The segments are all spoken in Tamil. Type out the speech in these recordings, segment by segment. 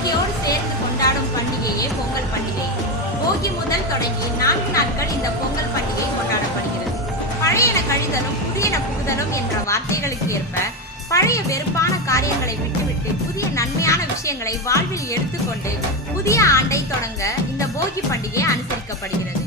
இயற்கையோடு சேர்ந்து கொண்டாடும் பண்டிகையே பொங்கல் பண்டிகை. போகி முதல் தொடங்கி 4 நாட்கள் இந்த பொங்கல் பண்டிகை கொண்டாடப்படுகிறது. பழையன கழிதலும் புதியன புகுதலும் என்ற வார்த்தைகளுக்கு ஏற்ப பழைய வெறுப்பான காரியங்களை விட்டுவிட்டு புதிய நன்மையான விஷயங்களை வாழ்வில் எடுத்துக்கொண்டு புதிய ஆண்டை தொடங்க இந்த போகி பண்டிகை அனுசரிக்கப்படுகிறது.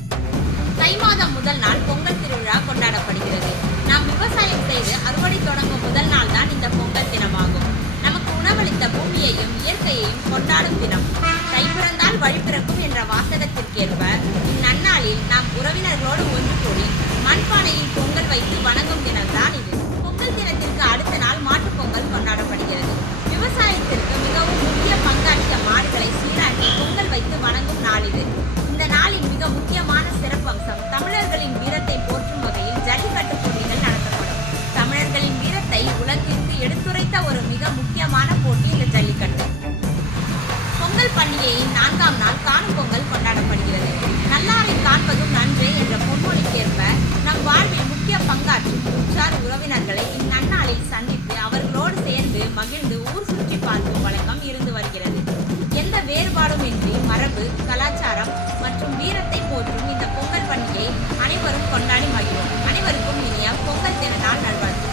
தை மாதம் முதல் நாள் பொங்கல் திருவிழா கொண்டாடப்படுகிறது. நாம் விவசாயம் செய்து அறுவடை தொடங்கும் முதல் நாள் தான் இந்த பொங்கல் தினமாகும். நமக்கு உணவளித்த பூமியையும் இயற்கையையும் கொண்டாடும் தினம். தை பிறந்தால் வழி பிறக்கும் என்ற வாசகத்திற்கேற்ப இந்நன்னாளில் நாம் உறவினர்களோடு ஒன்று கூடி மண்பானையில் பொங்கல் வைத்து வணங்கும் தினம்தான் இது. பொங்கல் தினத்திற்கு அடுத்த நாள் மாட்டுப் பொங்கல் கொண்டாடப்படுகிறது. விவசாயத்திற்கு மிகவும் முக்கிய பங்காற்றிய மாடுகளை சீராட்டி பொங்கல் வைத்து வணங்கும் நாள் இது. இந்த நாளின் மிக முக்கியமான சிறப்பம்சம் தமிழர்களின் வீரத்தை போற்றும் வகையில் ஜல்லிக்கட்டு போட்டிகள் நடத்தப்படும். தமிழர்களின் வீரத்தை உலகிற்கு எடுத்துரைத்த ஒரு மிக முக்கியமான போட்டி இந்த ஜல்லிக்கட்டு. பொங்கல் பண்டிகையின் 4ஆம் நாள் காணும் பொங்கல் கொண்டாடப்படுகிறது. நல்லாரை காண்பதும் நன்றே என்ற பொன்மொழிக்கேற்ப நம் வாழ்வில் முக்கிய பங்காற்றும் உற்றார் உறவினர்களை இந்நன்னாளில் சந்தித்து அவர்களோடு சேர்ந்து மகிழ்ந்து ஊர் சுற்றி பார்க்கும் வழக்கம் இருந்து வருகிறது. எந்த வேறுபாடும் இன்றி மரபு, கலாச்சாரம் மற்றும் வீரத்தை போற்றும் இந்த பொங்கல் பண்டிகையை அனைவரும் கொண்டாடி மகிழ்வோம். அனைவருக்கும் இனிய பொங்கல் திருநாள் நல்வாழ்த்துக்கள்.